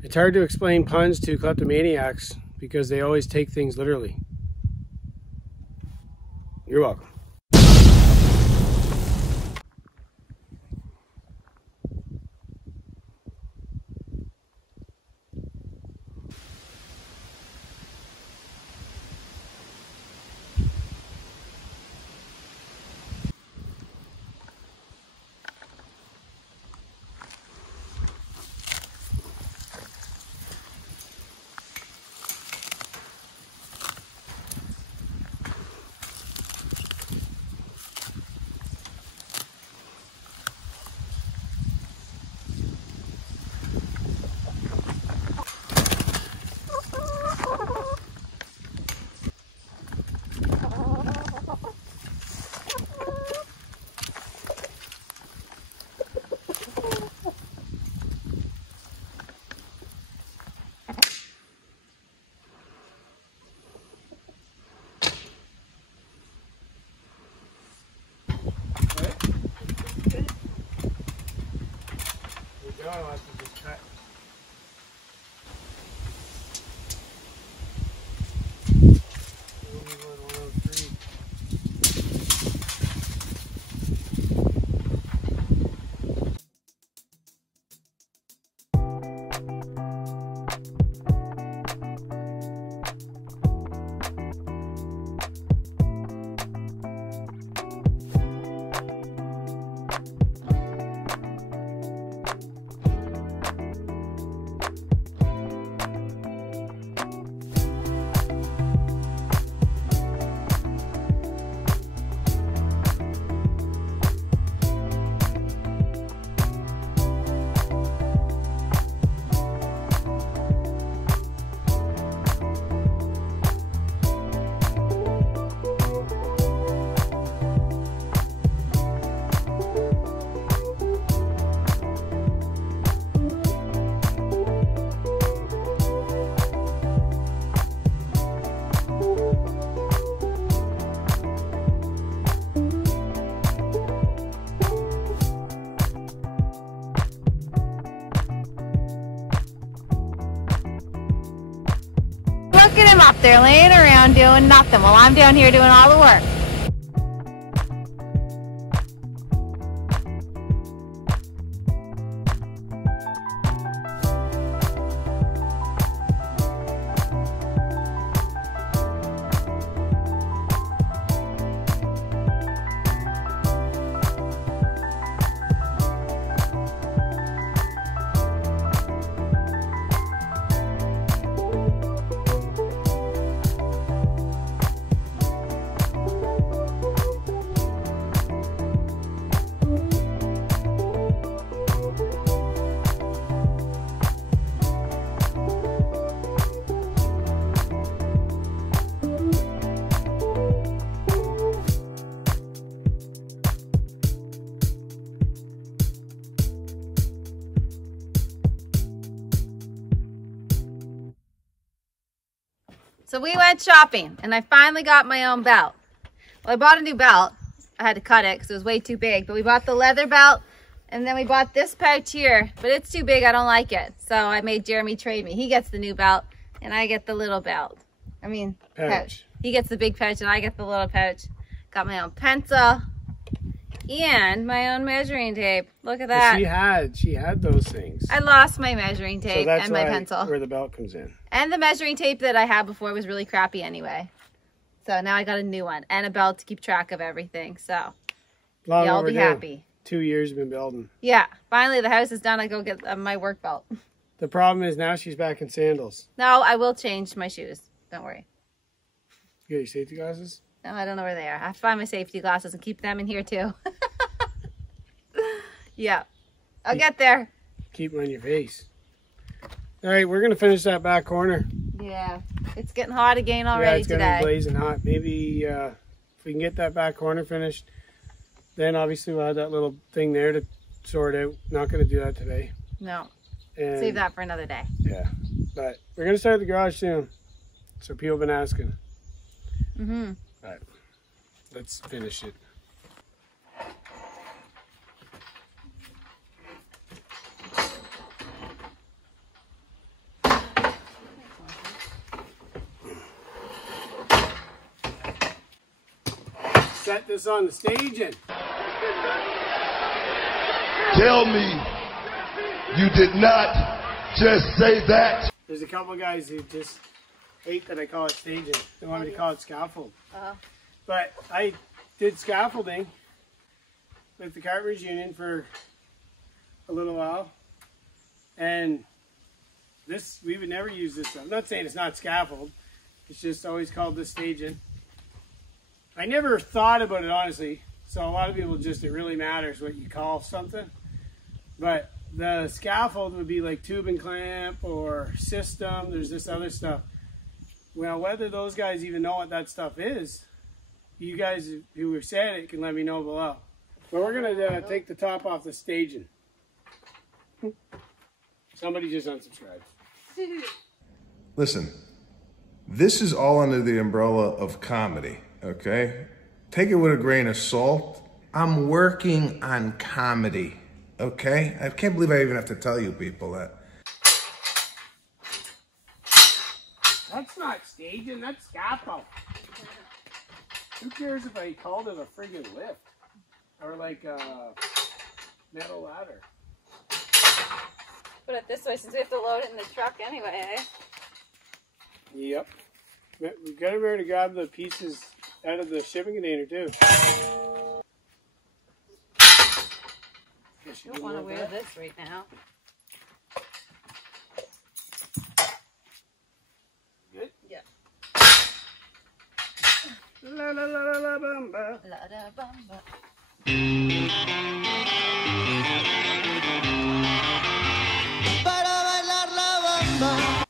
It's hard to explain puns to kleptomaniacs because they always take things literally. You're welcome. I'll have to just cut. Look at him up there laying around doing nothing while I'm down here doing all the work. So we went shopping and I finally got my own belt. Well, I bought a new belt. I had to cut it because it was way too big, but we bought the leather belt and then we bought this pouch here, but it's too big. I don't like it. So I made Jeremy trade me. He gets the new belt and I get the little belt. I mean, pouch. He gets the big pouch and I get the little pouch. Got my own pencil and my own measuring tape. Look at that. She had those things. I lost my measuring tape and my pencil. Where the belt comes in. And the measuring tape that I had before was really crappy anyway. So now I got a new one and a belt to keep track of everything. So y'all be happy. 2 years been building. Yeah. Finally the house is done. I go get my work belt. The problem is now she's back in sandals. No, I will change my shoes. Don't worry. You got your safety glasses? No, I don't know where they are. I have to find my safety glasses and keep them in here too. Yeah. I'll get there. Keep them on your face. All right, we're going to finish that back corner. Yeah. It's getting hot again already today. Yeah, it's going to be blazing hot. Maybe if we can get that back corner finished, then obviously we'll have that little thing there to sort out. Not going to do that today. No. And save that for another day. Yeah. But we're going to start the garage soon. So people have been asking. Mm-hmm. All right. Let's finish it. set this on the staging. Tell me you did not just say that. There's a couple of guys who just hate that I call it staging. They want me to call it scaffold. But I did scaffolding with the Carpenters Union for a little while. And this, we would never use this stuff. I'm not saying it's not scaffold. It's just always called this staging. I never thought about it, honestly. So a lot of people just, it really matters what you call something. But the scaffold would be like tube and clamp or system. There's this other stuff. Well, whether those guys even know what that stuff is, you guys who have said it can let me know below. But we're going to take the top off the staging. Somebody just unsubscribed. Listen, this is all under the umbrella of comedy, okay? Take it with a grain of salt. I'm working on comedy, okay? I can't believe I even have to tell you people that. That's not staging, that's scaffold. Who cares if I called it a friggin' lift? Or like a metal ladder. Put it this way since we have to load it in the truck anyway, eh? Yep. We've got to remember to grab the pieces out of the shipping container too. You don't want to wear this right now. Good? Yeah. La la la la la bamba. La da bamba. Para bailar la bamba.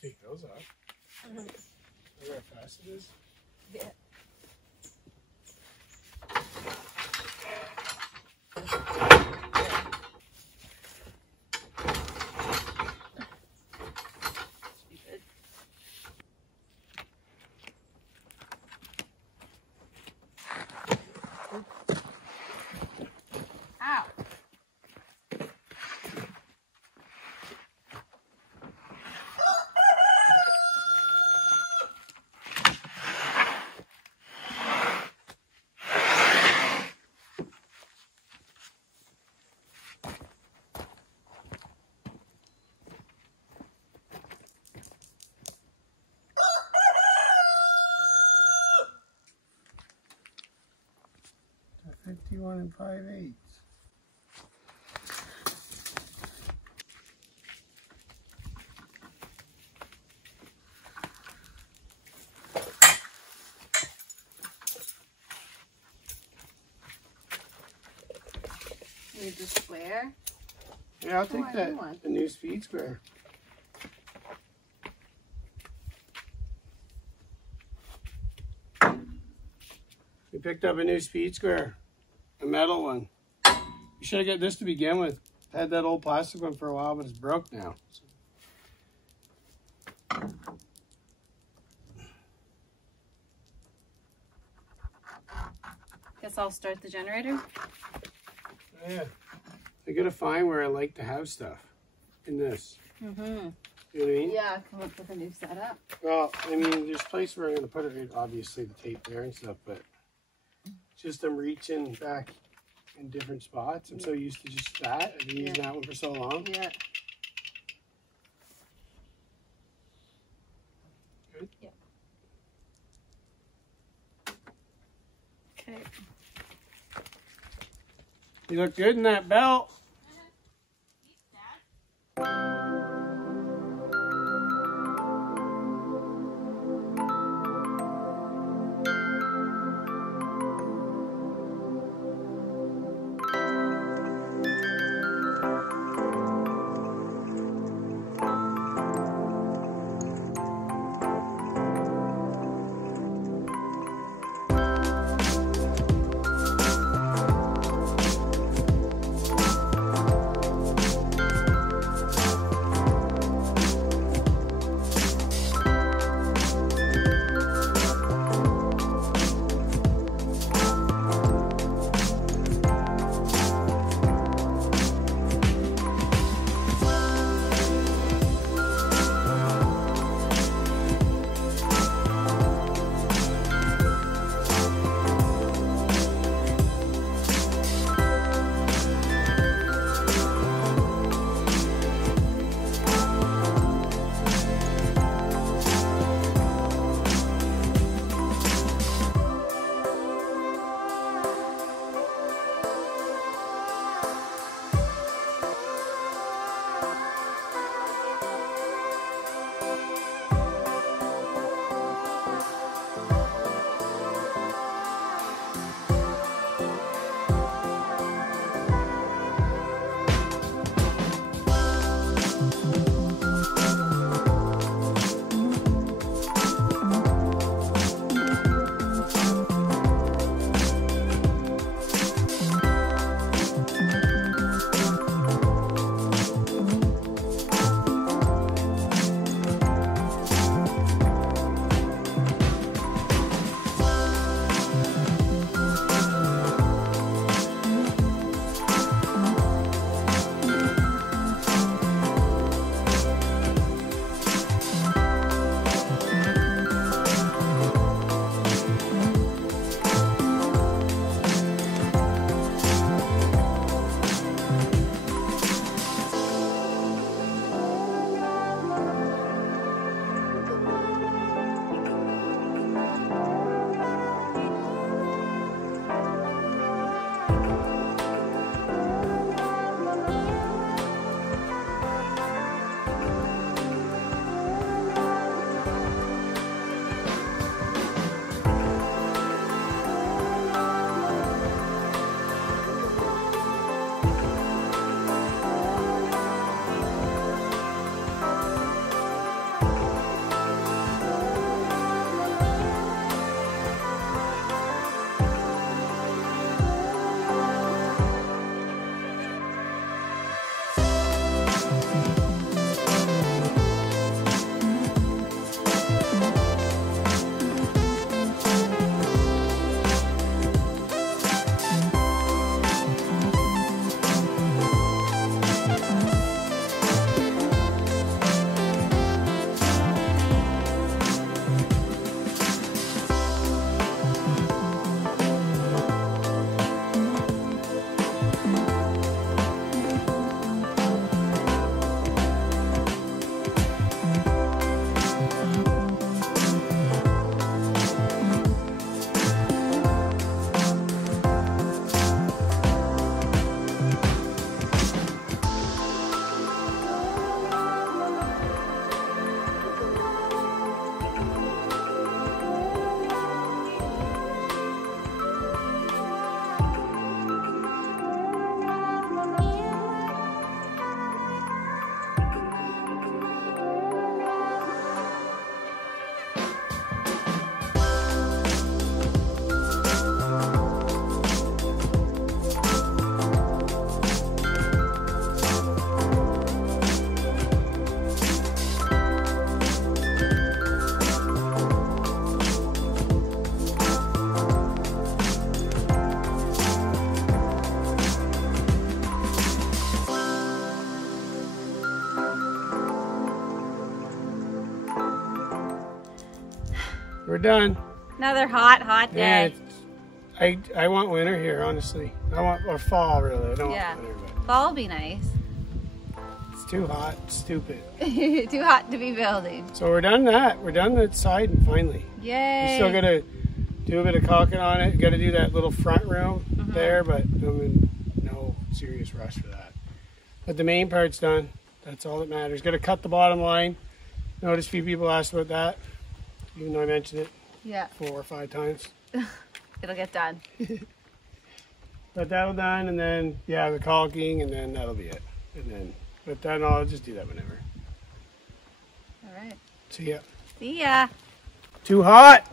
Take those off. Look how fast it is. Yeah. Ow. A 51 5/8. Need the square. Yeah, I'll take I that. do one. The new speed square. We picked up a new speed square, a metal one. You should have got this to begin with. I had that old plastic one for a while, but it's broke now. Guess I'll start the generator. Yeah, I gotta find where I like to have stuff in this. Mm-hmm. You know what I mean? Yeah, come up with a new setup. Well, I mean, there's a place where I'm gonna put it. Obviously, the tape there and stuff, but just I'm reaching back in different spots. I'm so used to just that. I've been using that one for so long. Yeah. Good. Yeah. Okay. You look good in that belt. We're done. Another hot, hot day. Yeah, I want winter here, honestly. I want or fall really. I don't want winter. But Fall will be nice. it's too hot, stupid. Too hot to be building. So we're done that. We're done that siding finally. Yay. We still gotta do a bit of caulking on it. Gotta do that little front room there, but I'm in no serious rush for that. But the main part's done. That's all that matters. Gotta cut the bottom line. Noticed a few people asked about that, even though I mentioned it 4 or 5 times. It'll get done. But that'll done, and then the caulking, and then that'll be it. And then, but then I'll just do that whenever. All right. See ya. See ya. Too hot.